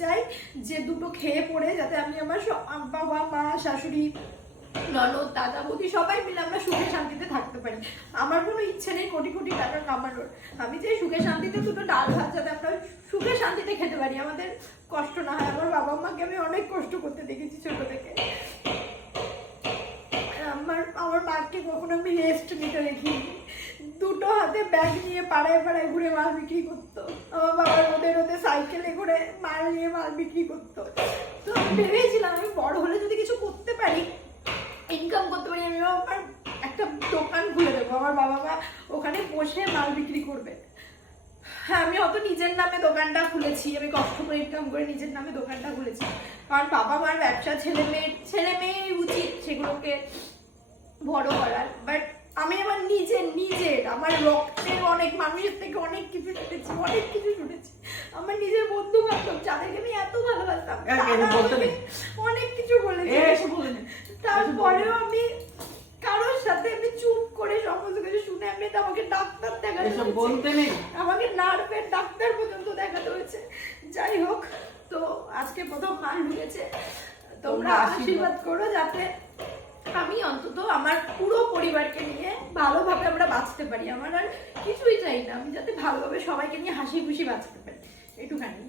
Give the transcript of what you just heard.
চাই যে দুটো খেয়ে পড়ে যাতে আমি আমার বাবা মা শাশুড়ি ননদ দাদা বৌদি সবাই মিলে আমরা সুখে শান্তিতে থাকতে পারি। আমার কোনো ইচ্ছে নেই কোটি কোটি টাকা কামানোর, আমি চাই সুখে শান্তিতে দুটো ডাল ভাত যাতে আমরা সুখে শান্তিতে খেতে পারি, আমাদের কষ্ট না হয়। আমার বাবা মাকে আমি অনেক কষ্ট করতে দেখেছি ছোট থেকে, আমার মাকে কখনো আমি রেস্ট নিতে দেখিনি। দুটো হাতে ব্যাগ নিয়ে পাড়ায় পাড়ায় ঘুরে মাল বিক্রি করতো, আমার বাবা রোদে রোদে সাইকেলে করে মাল নিয়ে মাল বিক্রি করতো। তো আমি ভেবেছিলাম আমি বড় হলে যদি কিছু করতে পারি, ইনকাম করতে পারি, আমি আমার একটা দোকান খুলে দেবো, আমার বাবা মা ওখানে বসে মাল বিক্রি করবে। হ্যাঁ, আমি অত নিজের নামে দোকানটা খুলেছি, আমি কষ্ট করে ইনকাম করে নিজের নামে দোকানটা খুলেছি, কারণ বাবা মার ব্যবসা, ছেলে মেয়ে উচিত সেগুলোকে বড় করার। বাট আমি আমার নিজের আমার রক্তের অনেক মানুষের থেকে অনেক কিছু শুনেছি, আমার নিজের বন্ধু বান্ধব যাদেরকে আমি এত ভালোবাসতাম অনেক কিছু বলেছি, তারপরেও আমি কারোর সাথে আমি চুপ করে সমস্ত কিছু শুনে আমি আমাকে ডাক্তার দেখাতে হয়েছে, আমাকে নার্ভের ডাক্তার পর্যন্ত দেখাতে হয়েছে। যাই হোক, তো আজকে প্রথম মাল ঢুকেছে, তোমরা আশীর্বাদ করো যাতে আমি অন্তত আমার পুরো পরিবারকে নিয়ে ভালোভাবে আমরা বাঁচতে পারি। আমার আর কিছুই চাই না, আমি যাতে ভালোভাবে সবাইকে নিয়ে হাসি খুশি বাঁচতে পারি, এটুখানি।